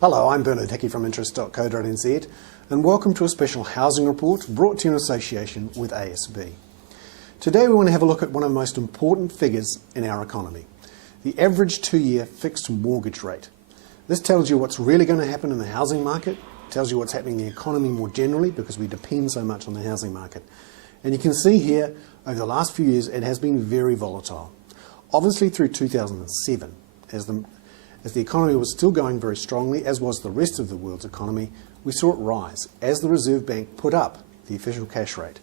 Hello, I'm Bernard Hickey from interest.co.nz and welcome to a special housing report brought to you in association with ASB. Today we want to have a look at one of the most important figures in our economy, the average 2-year fixed mortgage rate. This tells you what's really going to happen in the housing market, tells you what's happening in the economy more generally because we depend so much on the housing market. And you can see here, over the last few years, it has been very volatile. Obviously through 2007, as the economy was still going very strongly, as was the rest of the world's economy, we saw it rise as the Reserve Bank put up the official cash rate.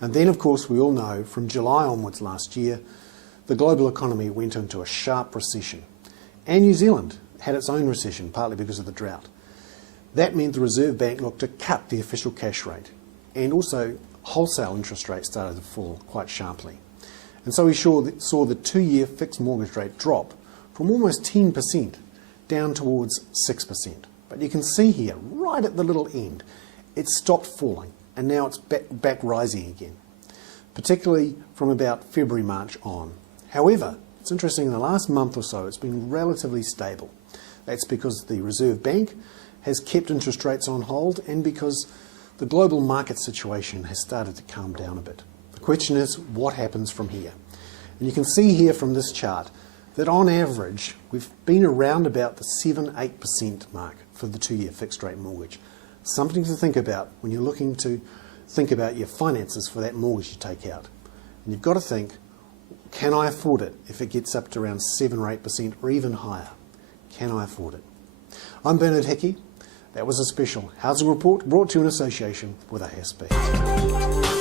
And then, of course, we all know from July onwards last year, the global economy went into a sharp recession. And New Zealand had its own recession, partly because of the drought. That meant the Reserve Bank looked to cut the official cash rate. And also, wholesale interest rates started to fall quite sharply. And so we saw the 2-year fixed mortgage rate drop from almost 10% down towards 6%. But you can see here, right at the little end, it stopped falling and now it's back rising again, particularly from about February, March on. However, it's interesting, in the last month or so it's been relatively stable. That's because the Reserve Bank has kept interest rates on hold and because the global market situation has started to calm down a bit. The question is, what happens from here? And you can see here from this chart that on average, we've been around about the 7-8% mark for the 2-year fixed rate mortgage. Something to think about when you're looking to think about your finances for that mortgage you take out. And you've got to think, can I afford it if it gets up to around 7 or 8% or even higher? Can I afford it? I'm Bernard Hickey. That was a special housing report brought to you in association with ASB.